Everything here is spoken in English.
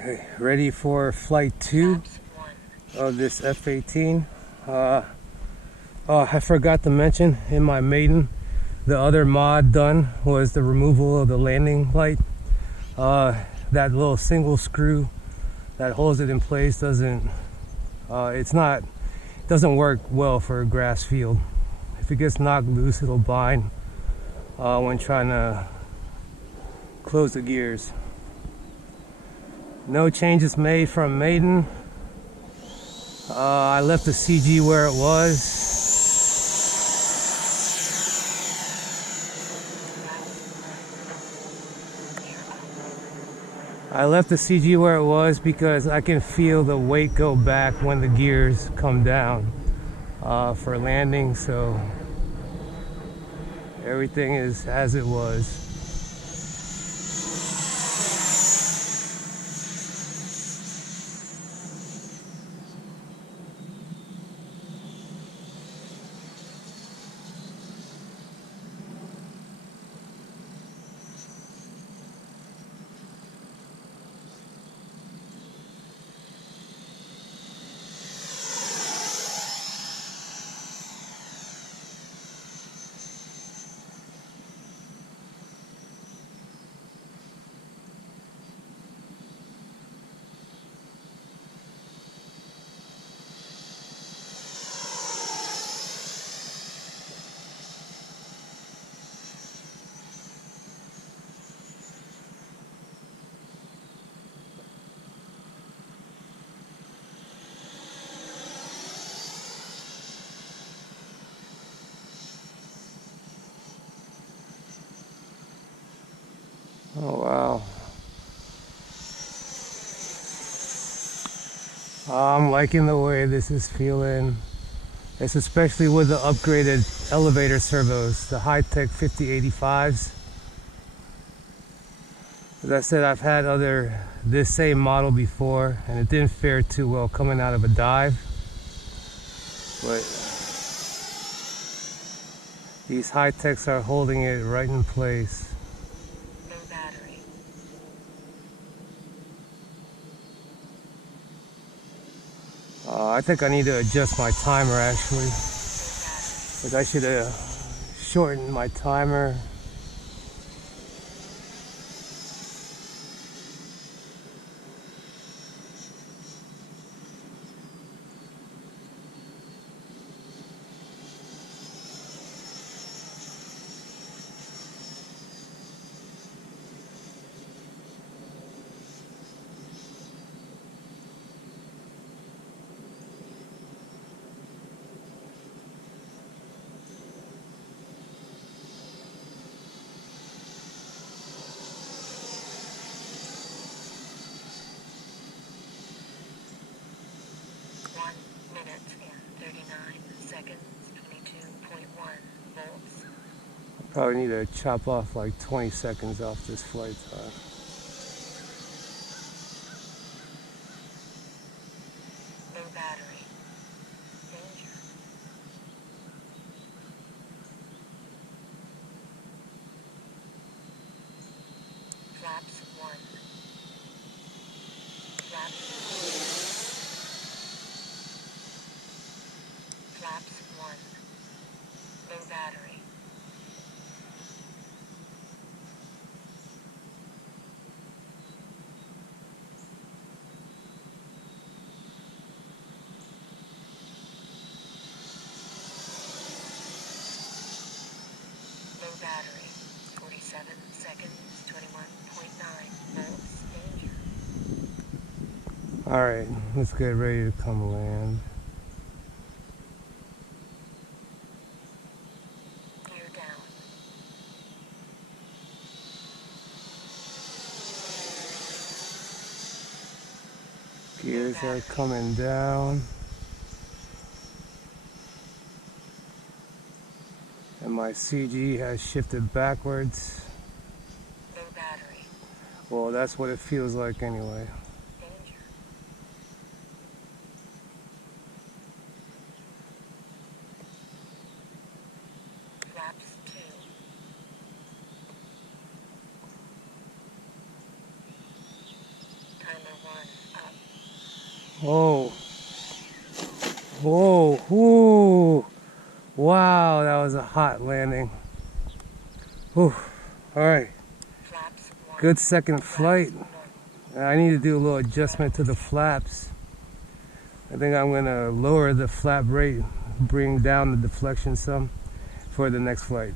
Okay, ready for flight 2 of this F-18. Oh, I forgot to mention in my maiden, the other mod done was the removal of the landing light. That little single screw that holds it in place doesn't work well for a grass field. If it gets knocked loose, it'll bind when trying to close the gears. No changes made from maiden. I left the CG where it was. I left the CG where it was because I can feel the weight go back when the gears come down for landing, so everything is as it was. Oh wow. I'm liking the way this is feeling. It's especially with the upgraded elevator servos, the Hitec 5085s. As I said, I've had this same model before and it didn't fare too well coming out of a dive. But these Hitecs are holding it right in place. I think I need to adjust my timer actually, because I should have shortened my timer. Probably need to chop off like 20 seconds off this flight time. No battery. Danger. Flaps 1. Flaps 2. Flaps 1. No battery. Battery, 47 seconds, 21.9 volts, danger. Alright, let's get ready to come land. Gear down. Gears are coming down. And my CG has shifted backwards. No battery. Well, that's what it feels like anyway. Danger. Flaps 2. Timer 1. Whoa. Whoa. Whoa. Wow, that was a hot landing. Whew. Alright. Flaps 1. Good second flight. I need to do a little adjustment to the flaps. I think I'm going to lower the flap rate, bring down the deflection some for the next flight.